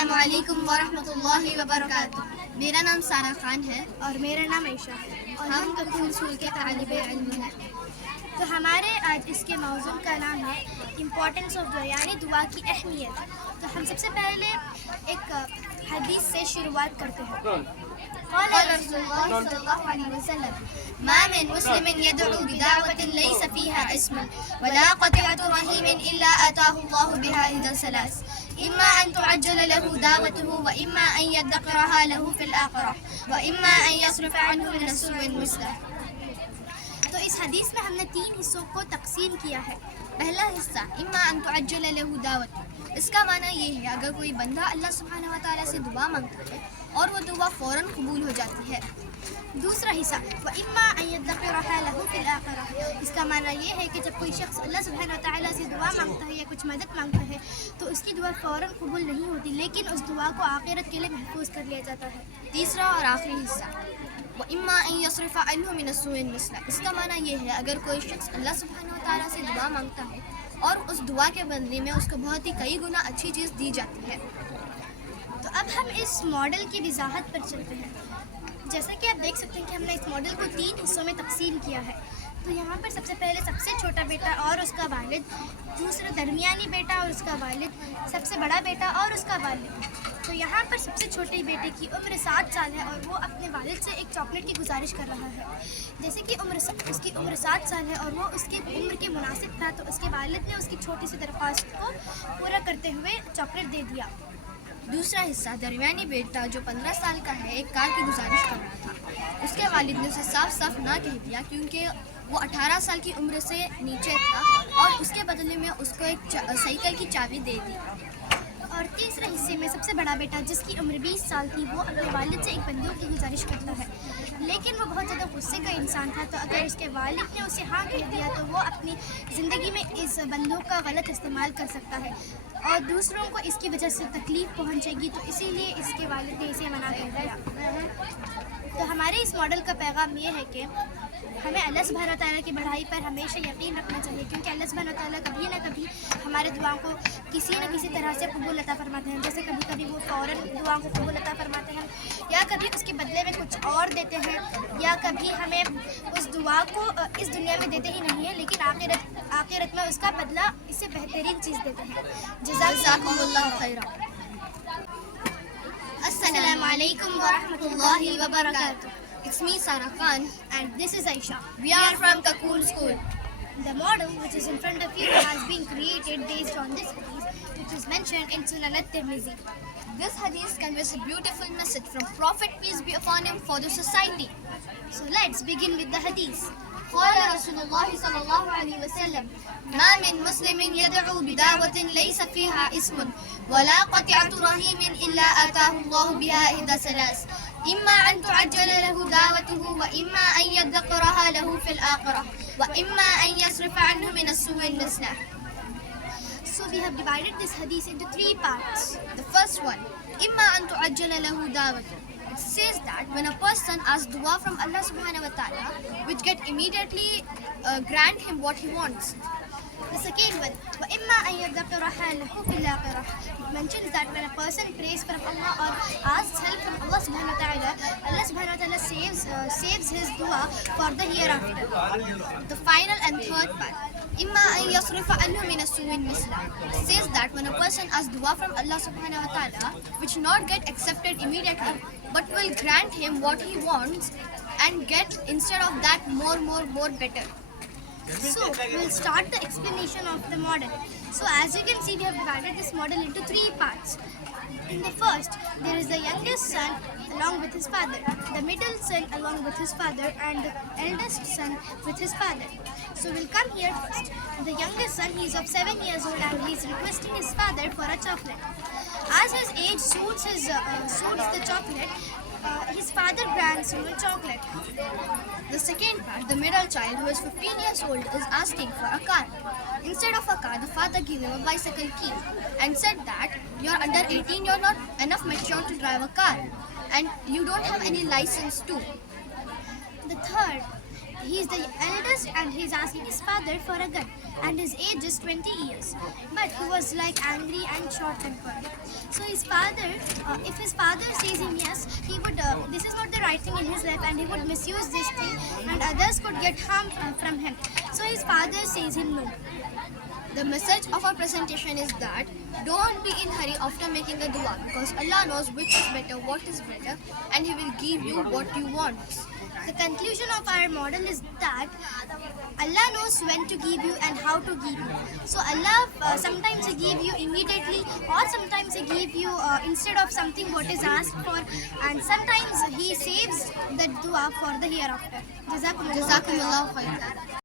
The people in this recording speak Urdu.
السلام علیکم ورحمۃ اللہ وبرکاتہ. میرا نام سارہ خان ہے اور میرا نام عائشہ ہے اور ہم ککون اسکول کے طالب علم ہیں. تو ہمارے آج اس کے موضوع کا نام ہے امپورٹنس آف دعا، یعنی دعا کی اہمیت. تو ہم سب سے پہلے ایک حدیث سے شروعات کرتے ہیں. قال رسول اللہ صلی اللہ علیہ وسلم ما من مسلم يدعو بدعوة ليس فيها اسم ولا قطعة رحم إلا آتاه الله بها إحدى الثلاث إما أن تعجل له دعوته وإما أن يدخرها له في الآخرة وإما أن يصرف عنه من السوء مثله. تو اس حدیث میں ہم نے 3 حصوں کو تقسیم کیا ہے. پہلا حصہ اما ان تعجل له دعوت، اس کا معنی یہ ہے اگر کوئی بندہ اللہ سبحانہ و تعالیٰ سے دعا مانگتا ہے اور وہ دعا فوراً قبول ہو جاتی ہے. دوسرا حصہ وَإِمَّا أَن يَدَّخِرَهَا لَهُ فِي الْآخِرَةِ، اس کا معنی یہ ہے کہ جب کوئی شخص اللہ سبحانہ و تعالیٰ سے دعا مانگتا ہے یا کچھ مدد مانگتا ہے تو اس کی دعا فوراً قبول نہیں ہوتی، لیکن اس دعا کو آخرت کے لیے محفوظ کر لیا جاتا ہے. تیسرا اور آخری حصہ وَإِمَّا أَن يَصْرِفَ عَنْهُ مِنَ السُّوءِ مِثْلَهُ، اس کا معنی یہ ہے اگر کوئی شخص اللہ سبحانہ و تعالیٰ سے دعا مانگتا ہے اور اس دعا کے بدلے میں اس کو بہت ہی کئی گنا اچھی چیز دی جاتی ہے. تو اب ہم اس ماڈل کی وضاحت پر چلتے ہیں. جیسا کہ آپ دیکھ سکتے ہیں کہ ہم نے اس ماڈل کو 3 حصوں میں تقسیم کیا ہے. تو یہاں پر سب سے پہلے سب سے چھوٹا بیٹا اور اس کا والد، دوسرا درمیانی بیٹا اور اس کا والد، سب سے بڑا بیٹا اور اس کا والد. تو یہاں پر سب سے چھوٹے بیٹے کی عمر 7 سال ہے اور وہ اپنے والد سے ایک چاکلیٹ کی گزارش کر رہا ہے. جیسے کہ اس کی عمر 7 سال ہے اور وہ اس کی عمر کے مناسب تھا، تو اس کے والد نے اس کی چھوٹی سی درخواست کو پورا کرتے ہوئے چاکلیٹ دے دیا. دوسرا حصہ درمیانی بیٹا جو 15 سال کا ہے ایک کار کی گزارش کر رہا تھا. اس کے والد نے اسے صاف صاف نہ کہہ دیا کیونکہ وہ 18 سال کی عمر سے نیچے تھا اور اس کے بدلے میں اس کو ایک سائیکل کی چابی دے دی. اور تیسرے حصے میں سب سے بڑا بیٹا جس کی عمر 20 سال تھی وہ اپنے والد سے ایک بندوق کی گزارش کرتا ہے، لیکن وہ بہت زیادہ غصے کا انسان تھا. تو اگر اس کے والد نے اسے ہاں کہہ دیا تو وہ اپنی زندگی میں اس بندوق کا غلط استعمال کر سکتا ہے اور دوسروں کو اس کی وجہ سے تکلیف پہنچے گی، تو اسی لیے اس کے والد نے اسے منع کر دیا. تو ہمارے اس ماڈل کا پیغام یہ ہے کہ ہمیں اللہ سبحانہ و تعالیٰ کی بڑائی پر ہمیشہ یقین رکھنا چاہیے، کیونکہ اللہ سبحانہ و تعالیٰ کبھی نہ کبھی ہمارے دعاؤں کو کسی نہ کسی طرح سے قبول عطا فرماتے ہیں. جیسے کبھی کبھی وہ فوراً دعاؤں کو قبول عطا فرماتے ہیں، یا کبھی اس کے بدلے میں کچھ اور دیتے ہیں، یا کبھی ہمیں اس دعا کو اس دنیا میں دیتے ہی نہیں ہیں لیکن آخرت میں اس کا بدلہ اس سے بہترین چیز دیتے ہیں. جزاکم اللہ خیرا. السلام علیکم ورحمۃ اللہ وبرکاتہ. It's me Sarah Khan And this is Aisha. we are from Cocoon School. The model which is in front of you has been created based on this hadith which is mentioned in Sunan at-Tirmidhi. This hadith conveys a beautiful message from Prophet peace be upon him for the society. So let's begin with the hadith. قال رسول الله صلى الله عليه وسلم ما من مسلم يدعو بدعوة ليس فيها اسم ولا قطعة رحم إلا آتاه الله بها إحدى ثلاث إما أن تعجل له دعوته وإما أن يدخرها له في الآخرة وإما أن يصرف عنه من السوء مثله. So we have divided this hadith into 3 parts. The first one, إما أن تعجل له دعوته. It says that when a person asks dua from Allah subhanahu wa ta'ala, which get immediately grant him what he wants. The second one, وَإِمَّا أَن يَدَّخِرَهَا لَهُ فِي الْآخِرَةِ. It mentions that when a person prays from Allah or asks help from Allah subhanahu wa ta'ala, Allah subhanahu wa ta'ala saves his dua for the hereafter. The final and third part, إِمَّا أَن يَصْرِفَ عَنْهُ مِنَ السُّوءِ مِثْلَهُ. It says that when a person asks dua from Allah subhanahu wa ta'ala, which not get accepted immediately, but will grant him what he wants and get instead of that more better. So we'll start the explanation of the model. So as you can see, we have divided this model into 3 parts. In the first, there is the youngest son along with his father, the middle son along with his father, and the eldest son with his father. So we'll come here first. The youngest son, he is of 7 years old and he is requesting his father for a chocolate. As his age suits the chocolate, his father grants him a chocolate. The second part, the middle child who is 15 years old is asking for a car. Instead of a car, the father gave him a bicycle key and said that you're under 18, you're not enough mature to drive a car and you don't have any license too. The third, He is the eldest and he is asking his father for a gun, and his age is 20 years. But he was like angry and short-tempered. So his father, if his father says him yes, he would. This is not the right thing in his life, and he would misuse this thing, and others could get harm from him. So his father says him no. The message of our presentation is that don't be in hurry after making a dua, because Allah knows which is better, what is better, and He will give you what you want. The conclusion of our model is that Allah knows when to give you and how to give you. So Allah sometimes He give you immediately, or sometimes He give you instead of something what is asked for, and sometimes He saves the dua for the hereafter. Jazakumullah. Jazakumullah khairan.